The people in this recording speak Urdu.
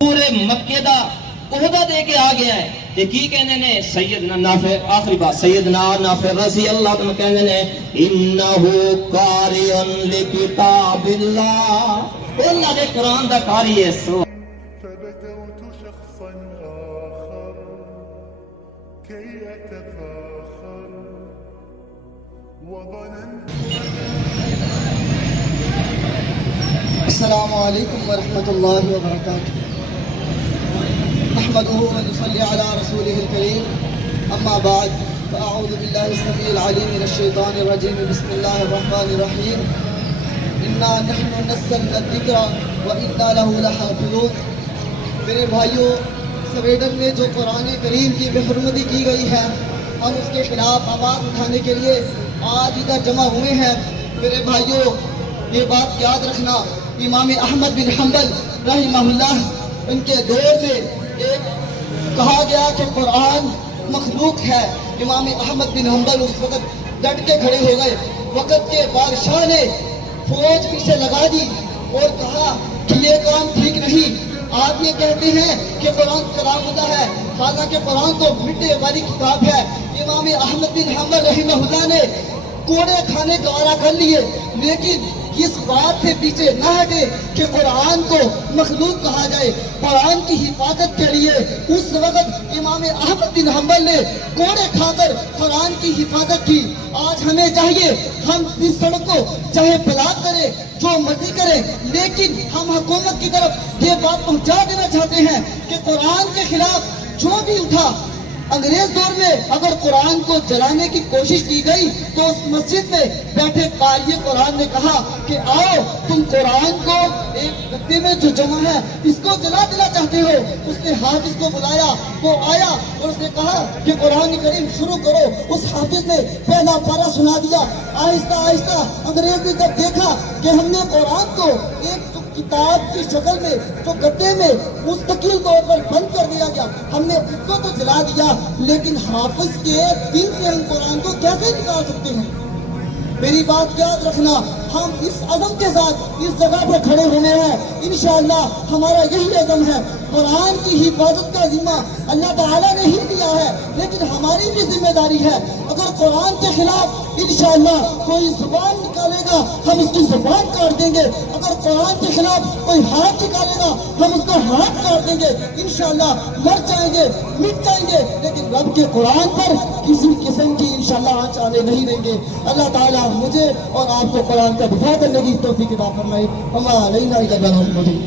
پورے مکے دا عہدہ دے کے آ گیا ہے تے کی کہنے نے سیدنا نافع آخری بات سیدنا نافع رضی اللہ عنہ کہنے نے انہو قارئن لکتاب اللہ اللہ دے قرآن دا قاری ہے سو فبدوت شخصا آخر كي أتفاخر وظننت. السلام علیکم ورحمۃ اللہ وبرکاتہ. نحمده ونصلي على رسوله الكريم. اما بعد فاعوذ بالله السميع العليم من الشيطان الرجيم. بسم الله الرحمن الرحيم. انا نحن نزلنا الذكر وانا له لحافظون. میرے بھائیوں، سویڈن میں جو قرآن کریم کی بے حرمتی کی گئی ہے، ہم اس کے خلاف آواز اٹھانے کے لیے آج ادھر جمع ہوئے ہیں. میرے بھائیوں، یہ بات یاد رکھنا، امام احمد بن حنبل رحمہ اللہ ان کے دور میں ایک کہا گیا کہ قرآن مخلوق ہے. امام احمد بن حنبل اس وقت ڈٹ کے کھڑے ہو گئے. وقت کے بادشاہ نے فوج پیچھے لگا دی اور کہا کہ یہ کام ٹھیک نہیں. آپ یہ کہتے ہیں کہ قرآن کلام اللہ ہے، حالانکہ قرآن تو مٹے والی کتاب ہے. امام احمد بن حنبل رحمہ اللہ نے کوڑے کھانے گوارا کر لیے، لیکن اس بات سے پیچھے نہ ہٹے کہ قرآن کو مخلوق کہا جائے. قرآن کی حفاظت کے لیے اس وقت امام احمد بن حنبل نے کوڑے کھا کر قرآن کی حفاظت کی. آج ہمیں چاہیے ہم اس سڑک کو چاہے بلاک کریں، جو مرضی کریں، لیکن ہم حکومت کی طرف یہ بات پہنچا دینا چاہتے ہیں کہ قرآن کے خلاف جو بھی اٹھا، انگریز دور میں اگر قرآن کو جلانے کی کوشش کی گئی تو اس مسجد میں بیٹھے قاری قرآن نے کہا کہ آؤ تم قرآن کو ایک گدے میں جو جمع ہے اس کو جلا دینا چاہتے ہو. اس نے حافظ کو بلایا، وہ آیا اور اس نے کہا کہ قرآن کریم شروع کرو. اس حافظ نے پہلا پارہ سنا دیا. آہستہ آہستہ انگریز نے جب دیکھا کہ ہم نے قرآن کو ایک کتاب کی شکل میں جو گدے میں مستقل طور پر بند کر دیا گیا، ہم نے اس کو تو جلا دیا، لیکن حافظ کے دل سے ہم قرآن کو کیسے نکال سکتے ہیں؟ میری بات یاد رکھنا، ہم اس عزم کے ساتھ اس جگہ پر کھڑے ہوئے ہیں. انشاءاللہ ہمارا یہی عزم ہے. قرآن کی حفاظت کا ذمہ اللہ تعالیٰ نے ہی دیا ہے، لیکن ہماری بھی ذمہ داری ہے. اگر قرآن کے خلاف انشاءاللہ کوئی زبان نکالے گا ہم اس کی زبان کاٹ دیں گے. اگر قرآن کے خلاف کوئی ہاتھ نکالے گا ہم اس کا ہاتھ کاٹ دیں گے. انشاءاللہ مر جائیں گے، مٹ جائیں گے، لیکن رب کے قرآن پر کسی قسم کی انشاءاللہ آنچ آنے نہیں دیں گے. اللہ تعالیٰ مجھے اور آپ کو قرآن کا دفاع کرنے کی توفیق عطا فرمائے. وما علینا الا البلاغ المبین.